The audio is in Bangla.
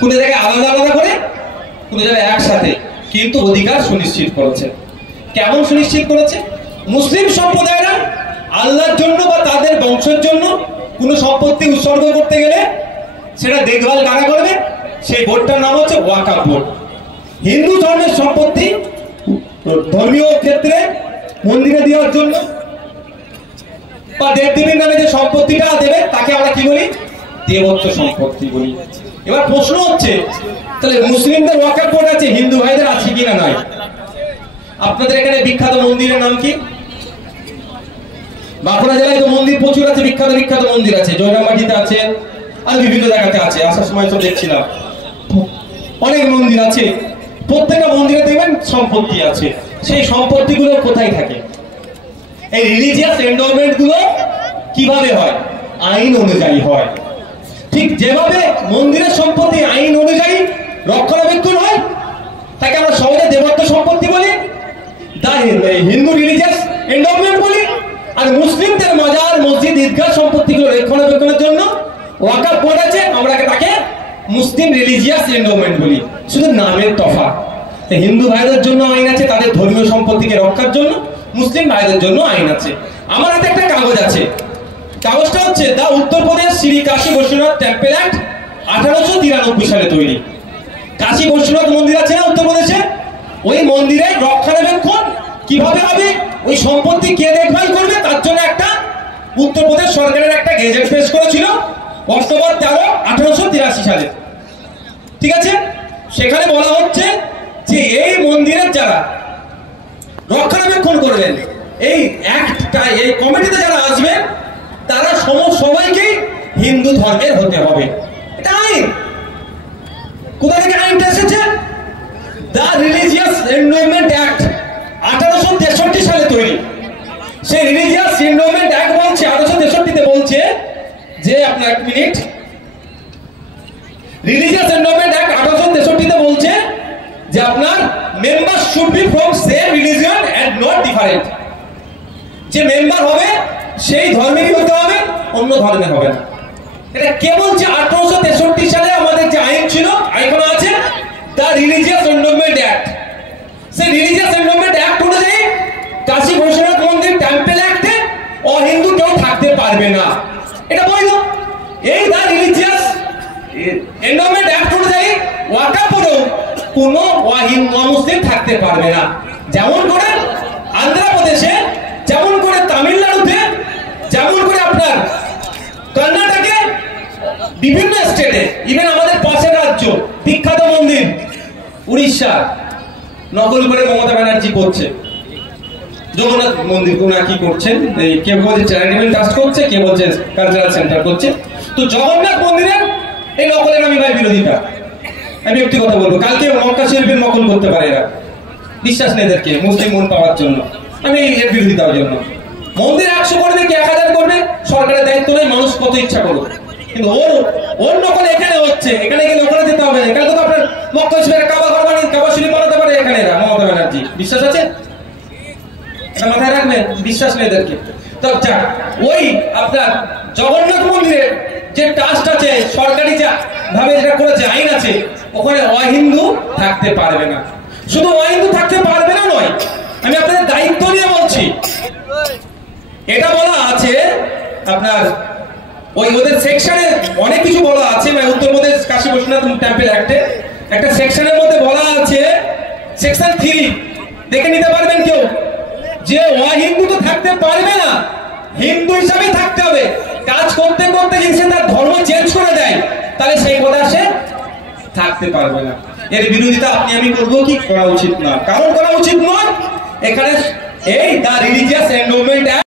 কোনো জায়গায় আলাদা আলাদা করে, কোনো জায়গায় একসাথে, কিন্তু অধিকার সুনিশ্চিত করেছে। কেমন সুনিশ্চিত করেছে? মুসলিম সম্প্রদায়রা আল্লাহর জন্য বা তাদের বংশের জন্য কোনো সম্পত্তি উৎসর্গ করতে গেলে সেটা দেখভাল কারা করবে? সেই বোর্ডটার নাম হচ্ছে ওয়াকাফ বোর্ড। হিন্দু ধর্মের সম্পত্তি ধর্মীয় ক্ষেত্রে মন্দিরে দেওয়ার জন্য বা দেবদেবীর নামে যে সম্পত্তিটা দেবে তাকে আমরা কি বলি? দেবত্ব সম্পত্তি বলি। এবার প্রশ্ন হচ্ছে, তাহলে মুসলিমদের ওয়াকাফ বোর্ড আছে, হিন্দু ভাইদের আছে কিনা? নাই। আপনাদের এখানে বিখ্যাত মন্দিরের নাম কি? বাঁকুড়া জেলায় তো মন্দির প্রচুর আছে, বিখ্যাত বিখ্যাত মন্দির আছে, জয়রামবাটিতে আছে, আর বিভিন্ন জায়গাতে আছে। আসার সময় তো দেখছিলাম অনেক মন্দির আছে। প্রত্যেকটা মন্দিরে দেখবেন সম্পত্তি আছে। সেই সম্পত্তিগুলো কোথায় থাকে? এই রিলিজিয়াস এন্ডোমেন্ট গুলো কিভাবে হয়? আইন অনুযায়ী হয়। ঠিক যেভাবে মন্দিরের সম্পত্তি আইন অনুযায়ী রক্ষণাবেক্ষণ হয়, তাকে আমরা সহজে দেবত্ব সম্পত্তি বলি, হিন্দু রিলিজিয়াস এন্ডোমেন্ট বলি। আর মুসলিমদের মাজার, মসজিদ, ঈদগাহ সম্পত্তিগুলো রক্ষণাবেক্ষণের জন্য ওয়াকাফ বোর্ড আছে, আমরা তাকে মুসলিম রিলিজিয়াস এন্ডোমেন্ট বলি, শুধু নামের তফাৎ। হিন্দু ভাইদের জন্য আইন আছে তাদের ধর্মীয় সম্পত্তিকে রক্ষার জন্য, মুসলিম ভাইদের জন্য আইন আছে। আমার হাতে একটা কাগজ আছে, কাগজটা হচ্ছে দা উত্তরপ্রদেশ শ্রী কাশী বৈশ্বনাথ টেম্পল অ্যাক্ট 1893 সালে তৈরি। কাশী বৈশ্বনাথ মন্দির আছে না উত্তরপ্রদেশে, ওই মন্দিরের রক্ষণাবেক্ষণ কিভাবে হবে, ওই সম্পত্তি কে দেখভাল করবে, তার জন্য একটা উত্তরপ্রদেশ সরকারের একটা গেজেট পেশ করেছিল অক্টোবর 13, 1883 সালে। ঠিক আছে, সেখানে বলা হচ্ছে যে এই মন্দিরের যারা রক্ষণাবেক্ষণ করবেন, এই অ্যাক্টটা, এই কমিটিতে যারা আসবে, তারা সবাইকেই হিন্দু ধর্মের হতে হবে। এটা আইন। কোথা থেকে আইনটা এসেছে? দা রিলিজিয়াস এন্ডোমেন্ট অ্যাক্ট 1863 সালে তৈরি। সেই রিলিজিয়াস এন্ডোমেন্ট অ্যাক্ট বলছে 1863 বলছে যে, আপনার এক মিনিট, রিলিজিয়াস এন্ডোমেন্ট অ্যাক্ট 1863 বলছে যে আপনার member should be from same religion and not different. যে মেম্বার হবে সেই ধর্মেরই হতে হবে, অন্য ধর্মের হবে না। এটা কে বলছে? 1863 সালে আমাদের যে আইন ছিল, এখনো আছে, দা রিলিজিয়াস এন্ডোমেন্ট অ্যাক্ট। সেই রিলিজিয়াস এন্ডোমেন্ট অ্যাক্ট অনুযায়ী কাশী বৈশ্বনাথ মন্দির টেম্পল অ্যাক্টে অহিন্দু কেউ থাকতে পারবে না, এটা বলল। এই দা রিলিজিয়াস এন্ডোমেন্ট অ্যাক্ট অনুযায়ী ওয়াকাফ বোর্ডেও কোনো অমুসলিম থাকতে পারবে না। যেমন করে আন্ধ্রপ্রদেশে, যেমন করে তামিলনাড়ুতে, যেমন করে আপনার কর্ণাটকে, বিভিন্ন স্টেটে, ইভেন আমাদের পাশের রাজ্য বিখ্যাত মন্দির উড়িষ্যা, নকল করে মমতা ব্যানার্জি করছে জগন্নাথ মন্দির, কোন কি করছেন, কে বলছে চ্যারিটেবল ট্রাস্ট করছে, কে বলছে কালচারাল সেন্টার করছে। তো জগন্নাথ মন্দিরের এই নকলের আমি ভাই বিরোধিতা। আমি একটি কথা বলবো, কালকে মক্কা শরীফের নকল করতে পারে এরা, বিশ্বাস নেই এদেরকে মুসলিম মন পাওয়ার জন্য। আমি এর বিরোধিতার জন্য। মন্দির 100 করবে কি 1000 করবে, সরকারের দায়িত্ব নেই, মানুষ কত ইচ্ছা করুক। কিন্তু ওর নকল এখানে হচ্ছে, এখানে গেলে ওখানে দিতে হবে। এখানে তো আপনার মক্কা শরীফের কাবা শরীফ বানাতে পারে এখানে এরা, মমতা ব্যানার্জি। বিশ্বাস আছে? মাথায় রাখবেন, বিশ্বাস নেই এদেরকে। তো ওই আপনার জগন্নাথ মন্দিরের যে ট্রাস্ট আছে, সরকারি যা ভাবে যেটা করেছে, আইন আছে, ওখানে অহিন্দু থাকতে পারবে না। শুধু অহিন্দু থাকতে পারবে না নয়, আমি আপনাদের দায়িত্ব নিয়ে বলছি। এটা বলা আছে আপনার ওই ওদের সেকশনে অনেক কিছু বলা আছে। উত্তরপ্রদেশ কাশী বৈশ্বনাথ টেম্পল অ্যাক্টে একটা সেকশনের মধ্যে বলা আছে, সেকশন 3 দেখে নিতে পারবেন কেউ, যে অহিন্দু তো থাকতে পারবে না, হিন্দু হিসাবে থাকতে হবে। কাজ করতে করতে যদি সে তার ধর্ম চেঞ্জ করে দেয়, তাহলে সেই কথা সে থাকতে পারবে না। এর বিরোধিতা আপনি আমি করবো কি? করা উচিত না। কারণ করা উচিত নয়, এখানে এই দা রিলিজিয়াস এন্ডোমেন্ট